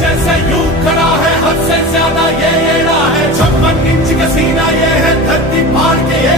जैसे यूं खड़ा है, हद से ज्यादा ये एड़ा है। 56 इंच का सीना ये है, धरती फाड़ के ये